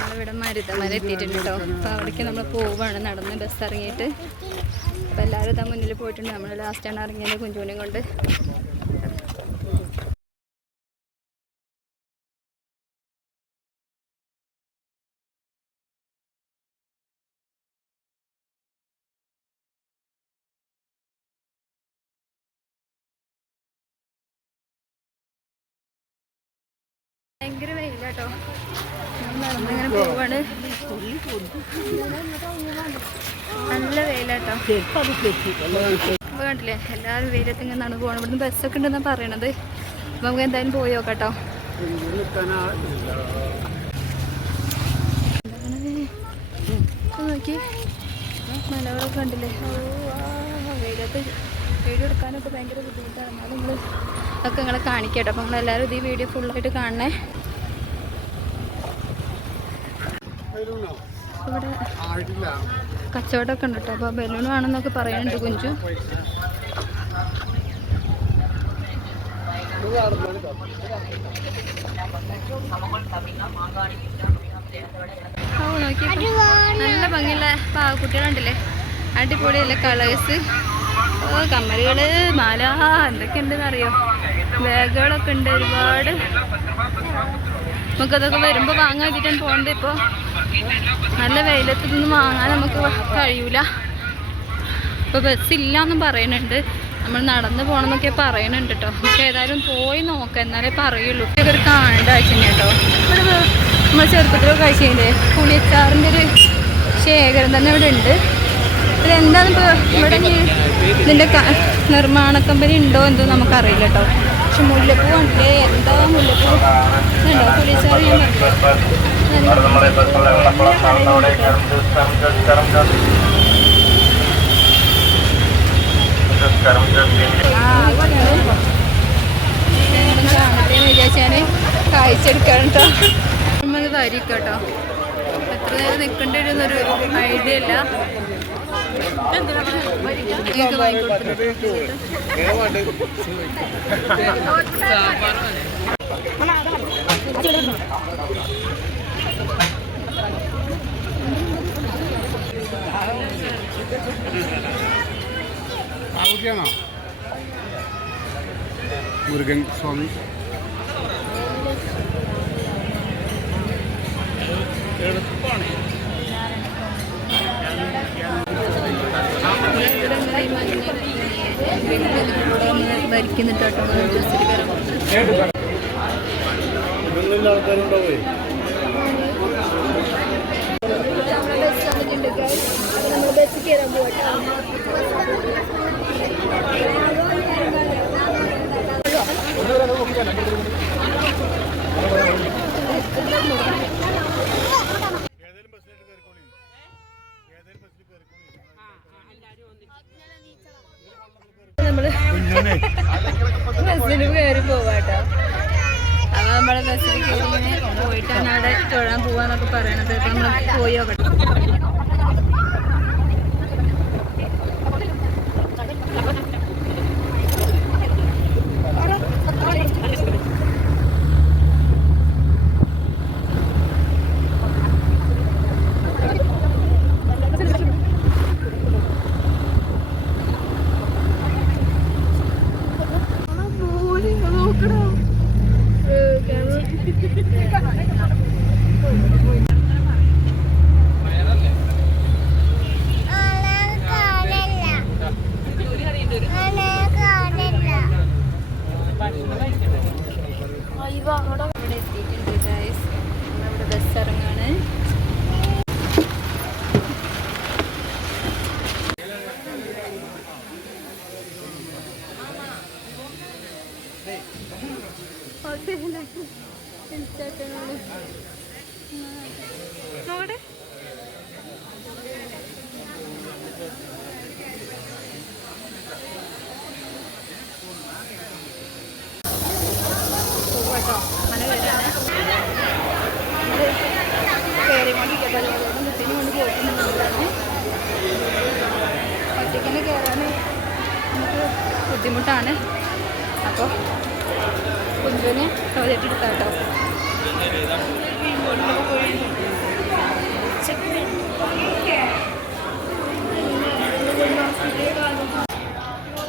നമ്മളിവിടെ മരുതമല എത്തിയിട്ടുണ്ട് കേട്ടോ. അപ്പോൾ അവിടേക്ക് നമ്മൾ പോവുകയാണ് നടന്ന് ബസ് ഇറങ്ങിയിട്ട്. അപ്പോൾ എല്ലാവരും ഇതാ മുന്നിൽ പോയിട്ടുണ്ട്. നമ്മൾ ലാസ്റ്റാണ് ഇറങ്ങിയത് കുഞ്ചുവിനെയും കൊണ്ട്. ഭയങ്കര വെയിലാട്ടോ. നടന്നിങ്ങനെ പോവാണ്. നല്ല വെയിലാട്ടോ. അപ്പോൾ കണ്ടില്ലേ എല്ലാവരും വെയിലത്ത് ഇങ്ങനെ നടന്നു പോകണം. ഇവിടുന്ന് ബസ്സൊക്കെ ഉണ്ടെന്നാണ് പറയണത്. അപ്പോൾ നമുക്ക് എന്തായാലും പോയി നോക്കാട്ടോ. നോക്കി മലകളൊക്കെ കണ്ടില്ലേ. വെയിലത്ത് വീഡിയോ എടുക്കാനൊക്കെ ഭയങ്കര ബുദ്ധിമുട്ടാണ്. എന്നാലും നമ്മൾ ഒക്കെ നിങ്ങളെ കാണിക്കട്ടോ. അപ്പോൾ നമ്മളെല്ലാവരും ഈ വീഡിയോ ഫുള്ളായിട്ട് കാണണേ. ഇവിടെ കച്ചവടമൊക്കെ ഉണ്ട് കേട്ടോ. അപ്പോൾ ബലൂൺ വേണമെന്നൊക്കെ പറയുന്നുണ്ട് കുഞ്ചു. ഓ നോക്കി നല്ല ഭംഗിയുള്ള കുട്ടികളുണ്ടല്ലേ. അടിപൊളിയല്ലേ കളേഴ്സ്. ഓ കമ്മലുകള് മാല എന്തൊക്കെയുണ്ടെന്ന് അറിയോ. ബാഗുകളൊക്കെ ഉണ്ട് ഒരുപാട്. നമുക്കതൊക്കെ വരുമ്പോൾ വാങ്ങാൻ വെച്ചിട്ടാണ് പോകേണ്ടത്. ഇപ്പോൾ നല്ല വെയിലത്തൊന്നും വാങ്ങാൻ നമുക്ക് കഴിയൂല. ഇപ്പോൾ ബസ്സില്ല എന്നും പറയുന്നുണ്ട്. നമ്മൾ നടന്ന് പോകണമെന്നൊക്കെ പറയുന്നുണ്ട് കേട്ടോ. നമുക്ക് ഏതായാലും പോയി നോക്കാം, എന്നാലേ പറയുള്ളൂ. ഇതൊക്കെ ഒരു കാണേണ്ട ആഴ്ച കേട്ടോ. ഇവിടെ നമ്മൾ ചെറുപ്പത്തിലൊക്കെ കഴിച്ചതിൻ്റെ പുളിയച്ചാറിൻ്റെ ഒരു ശേഖരം തന്നെ ഇവിടെ ഉണ്ട്. ഇതെന്താണിപ്പോൾ ഇവിടെ ഇതിൻ്റെ നിർമ്മാണ കമ്പനി ഉണ്ടോ എന്തോ നമുക്കറിയില്ല കേട്ടോ. പക്ഷെ മുല്ലപ്പൂ കണ്ടില്ലേ, എന്താ മുല്ലപ്പൂ ഉണ്ടോ പുളിയച്ചാറ്. ഞാൻ കാണത്തേന്ന് വിചാരിച്ചാൽ കാഴ്ചെടുക്കണം കേട്ടോ. നമ്മൾ വരിക്കട്ടോ. എത്ര നേരം നിൽക്കേണ്ടി വരുന്നൊരു ഐഡിയ ഇല്ല. നിങ്ങൾക്ക് വാങ്ങിക്കൊടുത്തിട്ട് മുരുകൻ സ്വാമി ഭരിക്കുന്നുണ്ട് കേട്ടോ. ആൾക്കാരുണ്ടാവേ. നമ്മൾ ബസ് കയറാൻ പോകട്ടോ. നമ്മള് ബസ്സിന് കയറി പോവാട്ടോ. അപ്പൊ നമ്മളെ ബസ്സിൽ കയറി പോയിട്ടാണ് അവിടെ തൊഴാൻ പോവാന്നൊക്കെ പറയണത്. അപ്പൊ നമ്മൾ പോയി നോക്കട്ടെ. ഇവിടെ എത്തിയിട്ടുണ്ട് ഗൈസ്. നമ്മളിവിടെ ബസ് ഇറങ്ങാണ്. നോക്കട്ടെ. പോകട്ടോ, മല കയറാണ്. കയറിക്കൊണ്ടിരിക്കട്ടെ. കുട്ടീനെ കൊണ്ട് പോയിട്ടുണ്ടെന്നുള്ളതാണ്. ഒറ്റയ്ക്ക് കയറാൻ നമുക്ക് ബുദ്ധിമുട്ടാണ്. അപ്പോൾ കുഞ്ചുവിനെ ടോയ്ലറ്റ് എടുക്കാം കേട്ടോ.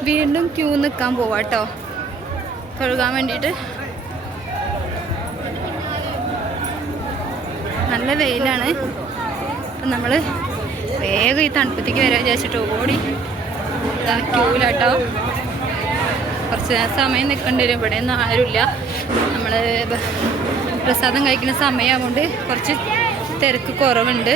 വീണ്ടും ക്യൂ നിൽക്കാൻ പോവാട്ടോ, കഴുകാൻ വേണ്ടിയിട്ട്. നല്ല വെയിലാണ്. അപ്പം നമ്മൾ വേഗം ഈ തണുപ്പത്തേക്ക് വരാൻ വിചാരിച്ചിട്ട് ഓടി ക്യൂലാട്ടോ. കുറച്ച് സമയം നിൽക്കേണ്ടി വരും. ഇവിടെ ഒന്നും ആരുമില്ല. നമ്മൾ പ്രസാദം കഴിക്കുന്ന സമയമാകൊണ്ട് കുറച്ച് തിരക്ക് കുറവുണ്ട്.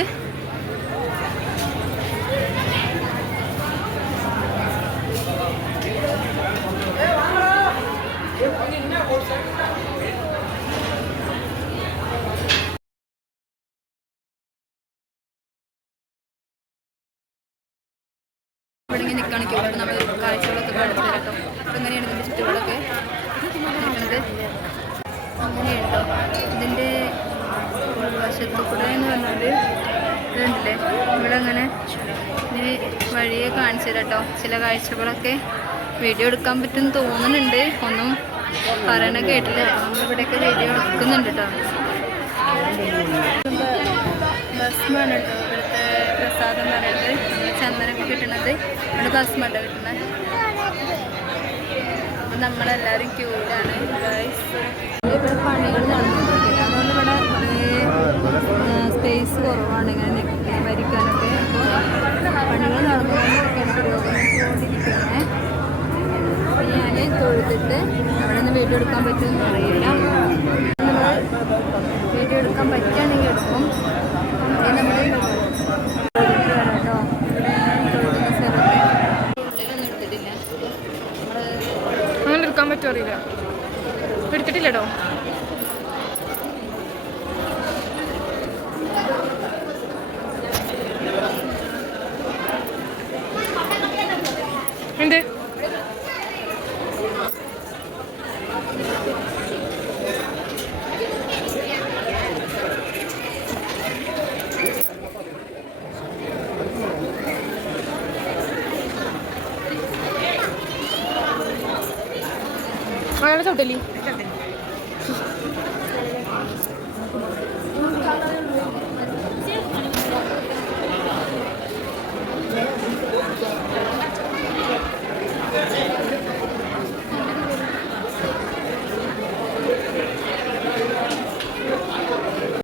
ഇവിടെ ഇങ്ങനെ നിൽക്കുകയാണ് ക്യൂട്ട്. നമ്മൾ കാഴ്ചകളൊക്കെ കാണിച്ചു തരാം കേട്ടോ. അപ്പം എങ്ങനെയാണ് ഇതിൻ്റെ ചുറ്റുകളൊക്കെ നിൽക്കുന്നത് അങ്ങനെയുണ്ടോ. ഇതിൻ്റെ ഉൾവശത്തു കൂടെ എന്ന് പറഞ്ഞാൽ ഇതുണ്ടല്ലേ, ഇവിടെ അങ്ങനെ ഇനി വഴിയെ കാണിച്ചു തരാം കേട്ടോ. ചില കാഴ്ചകളൊക്കെ വീഡിയോ എടുക്കാൻ പറ്റുമെന്ന് തോന്നുന്നുണ്ട്. ഒന്നും പറയണ കേട്ടില്ല. നമ്മളിവിടെയൊക്കെ വീഡിയോ എടുക്കുന്നുണ്ട് കേട്ടോ. ഭസ്മാണ് കേട്ടോ ഇവിടുത്തെ പ്രസാദം എന്ന് പറയുന്നത്. നമ്മൾ ചന്ദനൊക്കെ കിട്ടുന്നത് ഇവിടെ ഭസ്മട്ടോ കിട്ടുന്നത്. അപ്പം നമ്മളെല്ലാവരും ക്യൂലാണ് ഗൈസ്. ഇവിടെ പണികൾ നടന്നുകൊണ്ടിരിക്കില്ല, അതുകൊണ്ട് ഇവിടെ സ്പേസ് കുറവാണ് ഇങ്ങനെ വരിക്കാനൊക്കെ. അപ്പോൾ പണികൾ നടന്നുകൊണ്ടിരിക്കുകയാണ്, പുരോഗമിച്ചുകൊണ്ടിരിക്കുകയാണ്. ഞാൻ തൊഴുതിട്ട് അവിടെ നിന്ന് വീഡിയോ എടുക്കാൻ പറ്റുമെന്ന് അറിയില്ല. നമ്മൾ വീഡിയോ എടുക്കാൻ പറ്റുകയാണെങ്കിൽ എടുക്കും. നമ്മൾ കേട്ടോ ഇവിടെ തൊഴുതുന്ന സ്ഥലത്ത് ഉള്ളിലൊന്നും എടുത്തിട്ടില്ല. അങ്ങനെ എടുക്കാൻ പറ്റുമോ അറിയില്ല, എടുത്തിട്ടില്ലടോ. എന്ത് അങ്ങനെ ചവിട്ടല്ലേ?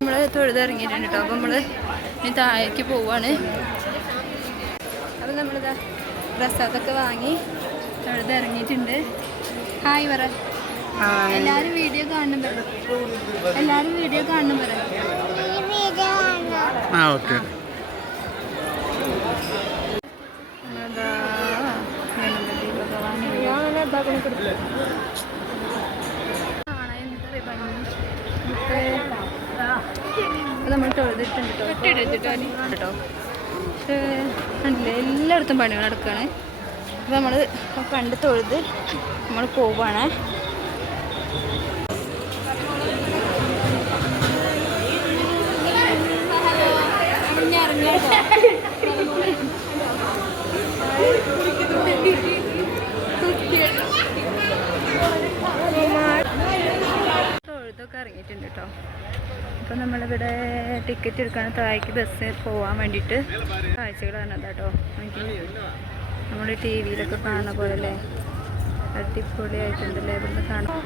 നമ്മൾ തൊഴുതിറങ്ങിയിട്ടുണ്ട് കേട്ടോ. അപ്പം നമ്മൾ ഇനി താഴേക്ക് പോവാണ്. അപ്പം നമ്മളിതാ പ്രസാദമൊക്കെ വാങ്ങി തൊഴുതിറങ്ങിയിട്ടുണ്ട്. ഹായ് പറ. എല്ലാവരും വീഡിയോ കാണണം പറ. എല്ലാവരും വീഡിയോ കാണണം പറ. ഓക്കെ. നമ്മൾ തൊഴുതിട്ടുണ്ട് കേട്ടോ. കണ്ടില്ലേ, എല്ലായിടത്തും പണികൾ നടക്കുകയാണ്. അപ്പോൾ നമ്മൾ കണ്ട് തൊഴുത് നമ്മൾ പോവാണ്. തൊഴുതൊക്കെ ഇറങ്ങിയിട്ടുണ്ട് കേട്ടോ. അപ്പം നമ്മളിവിടെ ടിക്കറ്റ് എടുക്കാൻ താഴേക്ക് ബസ് പോകാൻ വേണ്ടിയിട്ട് കാഴ്ചകൾ കാണുന്നത് കേട്ടോ. നമ്മൾ ടി വിയിലൊക്കെ കാണുന്ന പോലെ അല്ലേ, അടിപൊളിയായിട്ടുണ്ടല്ലേ ഇവിടുന്ന് കാണാം.